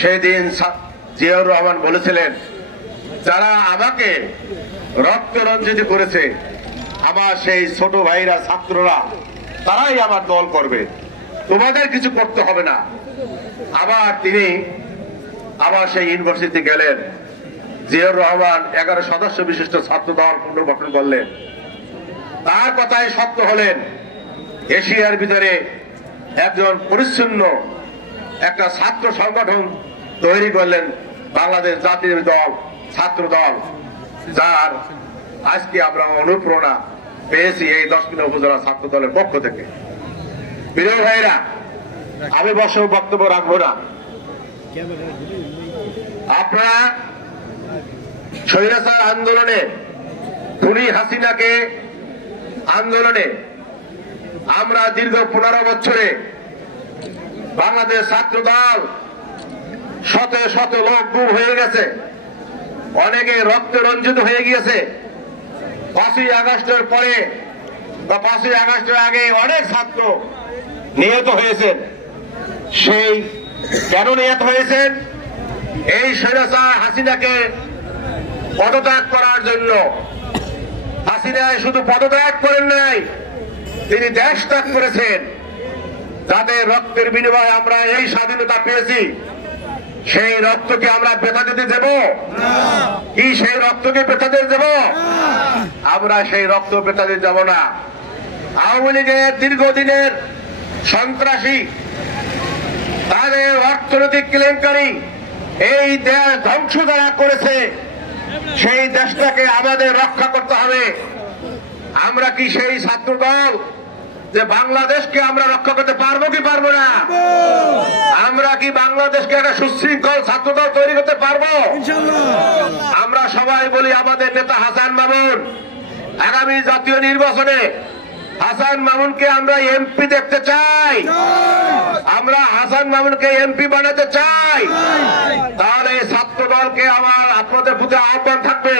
সেদিন জিয়াউর রহমান বলেছিলেন, যারা আমাকে রক্ত রঞ্জিত করেছে আমার সেই ছোট ভাইরা ছাত্ররা তারাই আমার দল করবে, তোমাদের কিছু করতে হবে না। আবার তিনি সেই ইউনিভার্সিটি গেলেন। জিয়াউর রহমান 11 সদস্য বিশিষ্ট ছাত্র দল পুনর্গঠন করলেন। তার কথাই সত্য হলেন। এশিয়ার ভিতরে একজন পরিচ্ছন্ন একটা ছাত্র সংগঠন তৈরি করলেন, বাংলাদেশ জাতীয় দল ছাত্র দল, যার আজকে আমরা অনুপ্রেরণা পেয়েছি এই 10 উপজেলা ছাত্র দলের পক্ষ থেকে। প্রিয় ভাইরা, আমি বক্তব্য রাখবো না। আপনারা স্বৈরাচার আন্দোলনে খুনি হাসিনাকে আন্দোলনে আমরা দীর্ঘ 15 বছরে বাংলাদেশ ছাত্র দল শত শত লোক গুম হয়ে গেছে, অনেকে রক্ত রঞ্জিত হয়ে গিয়েছে। 5ই আগস্টের পরে বা 5ই আগস্টের আগে অনেক ছাত্র নিহত হয়েছেন। সেই কেন নিহত হয়েছেন? এই স্বৈরাচার হাসিনাকে পদত্যাগ করার জন্য। হাসিনা শুধু পদত্যাগ করেন নাই, তিনি দেশ ত্যাগ করেছেন। যাদের রক্তের বিনিময়ে আমরা এই স্বাধীনতা পেয়েছি, সেই রক্তকে আমরা বেচা দিতে দেব কি? সেই রক্তকে বেচা দিতে দেব? আমরা সেই রক্ত বেচা দিতে যাব না। আওয়ামী লীগের দীর্ঘদিনের সন্ত্রাসী, তাদের অর্থনৈতিক কেলেঙ্কারি এই দেশ ধ্বংস যারা করেছে, সেই দেশটাকে আমাদের রক্ষা করতে হবে। আমরা কি সেই ছাত্র দল যে বাংলাদেশকে আমরা রক্ষা করতে পারবো কি পারবো না? আমরা কি বাংলাদেশকে একটা সুশৃঙ্খল ছাত্র দল তৈরি করতে পারবো? আমরা সবাই বলি আমাদের নেতা হাসান মামুন, আগামী জাতীয় নির্বাচনে হাসান মামুনকে আমরা এমপি দেখতে চাই। আমরা হাসান মামুনকে এমপি বানাতে চাই। তাহলে ছাত্র দলকে আমার আপনাদের প্রতি আহ্বান থাকবে,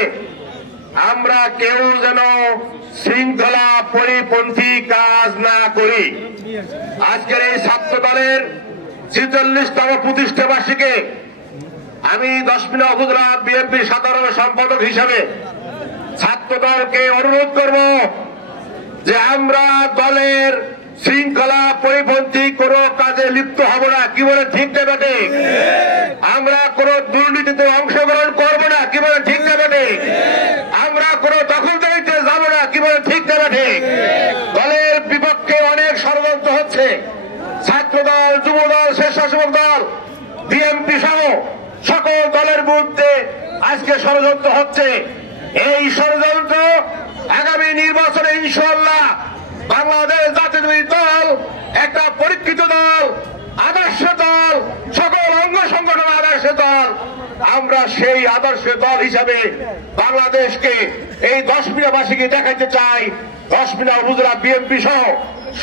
আমরা কেউ যেন শৃঙ্খলা পরিপন্থী কাজ না করি। আজকের এই ছাত্র দলের 46তম প্রতিষ্ঠা বার্ষিকী আমি 10 উপজেলা বিএনপি সাধারণ সম্পাদক হিসেবে ছাত্র দলকে অনুরোধ করব যে আমরা দলের শৃঙ্খলা পরিপন্থী কোন কাজে লিপ্ত হব না। কি বলে ঠিক না বেটে? আমরা কোন দুর্নীতিতে অংশগ্রহণ করব না। কি বলে ঠিক না বেটে? আমরা কোন দখলদারিতে যাব না। কি বলে ঠিক না বেটে? দলের বিপক্ষে অনেক ষড়যন্ত্র হচ্ছে। ছাত্র দল, যুব দল, স্বেচ্ছাসেবক দল, বিএনপি সহ সকল দলের বিরুদ্ধে আজকে ষড়যন্ত্র হচ্ছে। এই ষড়যন্ত্র আগামী নির্বাচনে ইনশাআল্লাহ বাংলাদেশ জাতীয় দল একটা পরীক্ষিত দল, আদর্শ দল, সকল অঙ্গ সংগঠন আদর্শ দল। আমরা সেই আদর্শ দল হিসাবে বাংলাদেশকে এই 10 বার্ষিকী দেখাইতে চাই। 10 উপজেলা বিএনপি সহ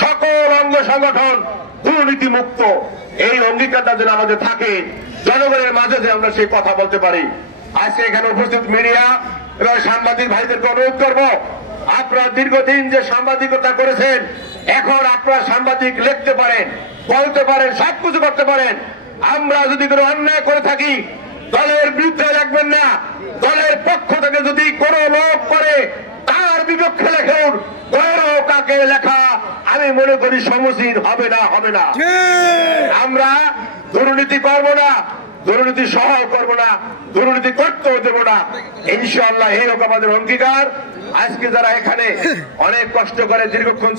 সকল অঙ্গ সংগঠন দুর্নীতি মুক্ত, এই অঙ্গীকারটা যেন আমাদের থাকে, জনগণের মাঝে যে আমরা সেই কথা বলতে পারি। আজকে এখানে উপস্থিত মিডিয়া এবং সাংবাদিক ভাইদেরকে অনুরোধ করব, আপনারা দীর্ঘদিন যে সাংবাদিকতা করেছেন, এখন আপনারা সাংবাদিক লিখতে পারেন, বলতে পারেন, সবকিছু করতে পারেন। আমরা যদি কোনো অন্যায় করে থাকি দলের বিরুদ্ধে লিখবেন না। দলের পক্ষ থেকে যদি কোনো লোক করে তার বিপক্ষে লেখুন। কাকে লেখা আমি মনে করি সমুচিত হবে না। আমরা দুর্নীতি করব না, দুর্নীতি সহ করব না, দুর্নীতি করতেও দেব না। ইনশাআল্লাহ এই হোক আমাদের অঙ্গীকার। আজকে যারা এখানে অনেক কষ্ট করে দীর্ঘক্ষণ